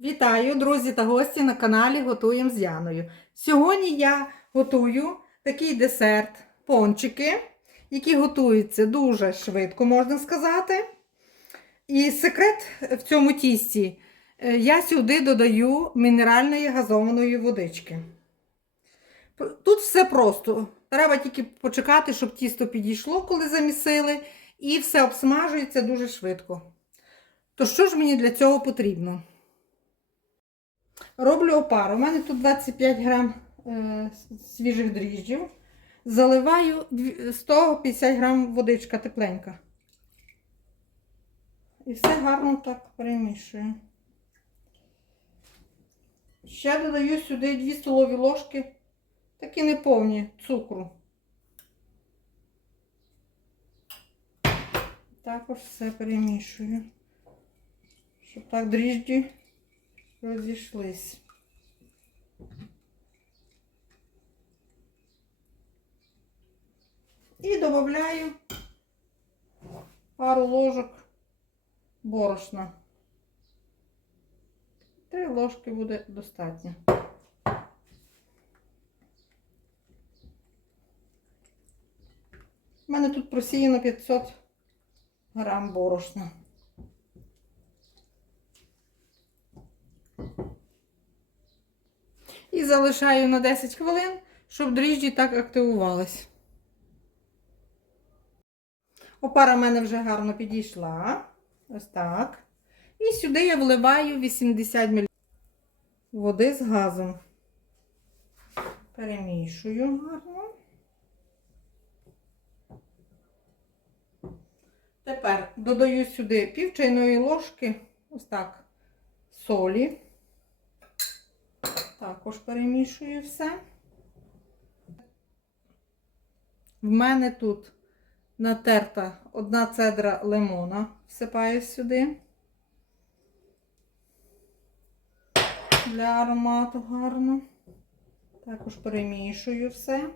Вітаю, друзі та гості на каналі Готуємо з Яною. Сьогодні я готую такий десерт, пончики, які готуються дуже швидко, можна сказати. І секрет в цьому тісті е, я сюди додаю мінеральної газованої водички. Тут все просто. Треба тільки почекати, щоб тісто підійшло, коли замісили, і все обсмажується дуже швидко. То що ж мені для цього потрібно? Роблю опару. У мене тут 25 грам е, свіжих дріжджів. Заливаю 150 грам водичка тепленька. І все гарно так перемішую. Ще додаю сюди 2 столові ложки, такі неповні цукру. Також все перемішую, щоб так дріжджі розійшлись. І додаю пару ложок борошна. Три ложки буде достатньо. У мене тут просіяно 500 грам борошна. Залишаю на 10 хвилин, щоб дріжджі так активувались. Опара в мене вже гарно підійшла. Ось так. І сюди я вливаю 80 мл води з газом. Перемішую гарно. Тепер додаю сюди пів чайної ложки, ось так, солі. Також перемішую все. В мене тут натерта одна цедра лимона, всипаю сюди. Для аромату гарно. Також перемішую все.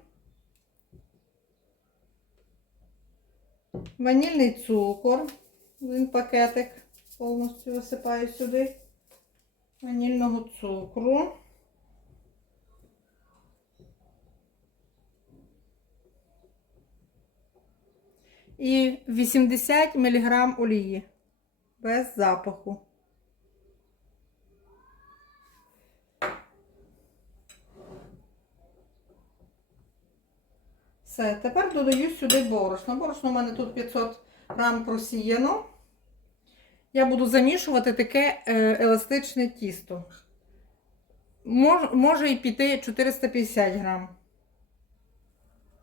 Ванільний цукор, один пакетик повністю висипаю сюди. Ванільного цукру. І 80 мг олії без запаху. Все, тепер додаю сюди борошно. Борошно у мене тут 500 грам просіяно. Я буду замішувати таке е, еластичне тісто. Мож, може і піти 450 грам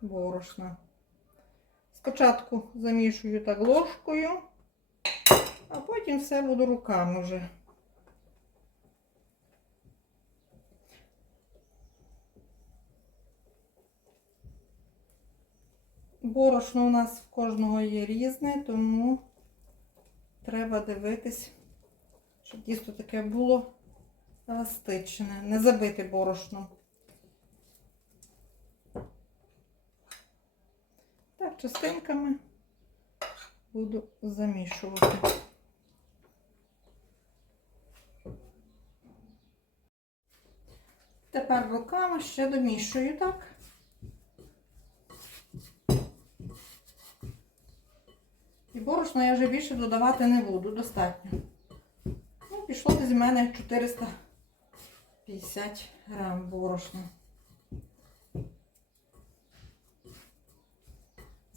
борошна. Спочатку замішую так ложкою, а потім все буду руками вже. Борошно у нас в кожного є різне, тому треба дивитись, щоб тісто таке було еластичне, не забите борошном. Частинками буду замішувати. Тепер руками ще домішую так. І борошна я вже більше додавати не буду, достатньо. Ну, пішло з мене 450 грам борошна.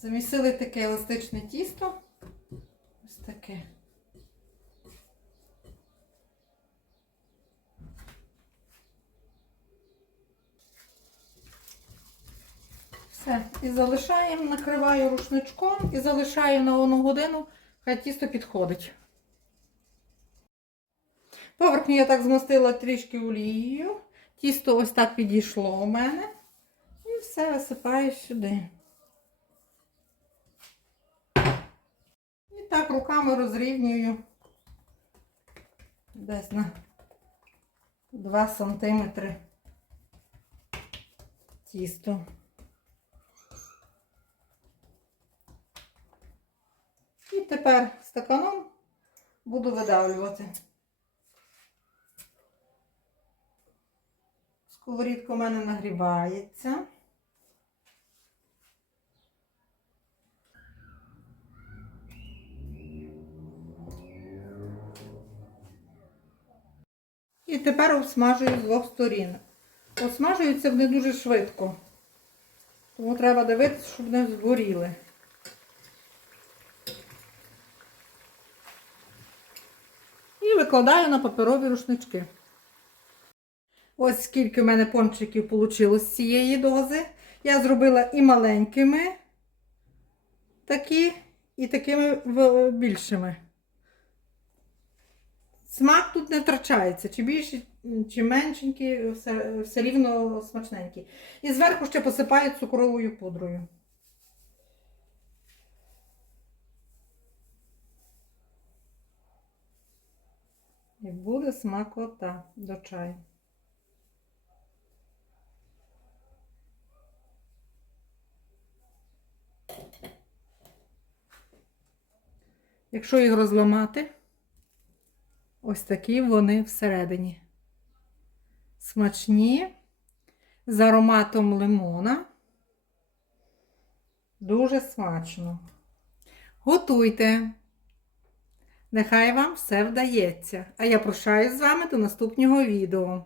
Замісили таке еластичне тісто. Ось таке. Все. І залишаємо, накриваю рушничком і залишаю на одну годину, хай тісто підходить. Поверхню я так змастила трішки олією. Тісто ось так підійшло у мене. І все висипаю сюди. Так руками розрівнюю десь на 2 сантиметри тісто. І тепер стаканом буду видавлювати. Сковорідка у мене нагрівається. І тепер обсмажую з двох сторін. Обсмажуються вони дуже швидко. Тому треба дивитися, щоб не згоріли. І викладаю на паперові рушнички. Ось скільки в мене пончиків вийшло з цієї дози. Я зробила і маленькими такі, і такими більшими. Смак тут не втрачається. Чи більші, чи меншенькі, все, все рівно смачненькі. І зверху ще посипаю цукровою пудрою. І буде смакота до чаю. Якщо їх розламати, ось такі вони всередині. Смачні, з ароматом лимона. Дуже смачно. Готуйте. Нехай вам все вдається. А я прощаюсь з вами до наступного відео.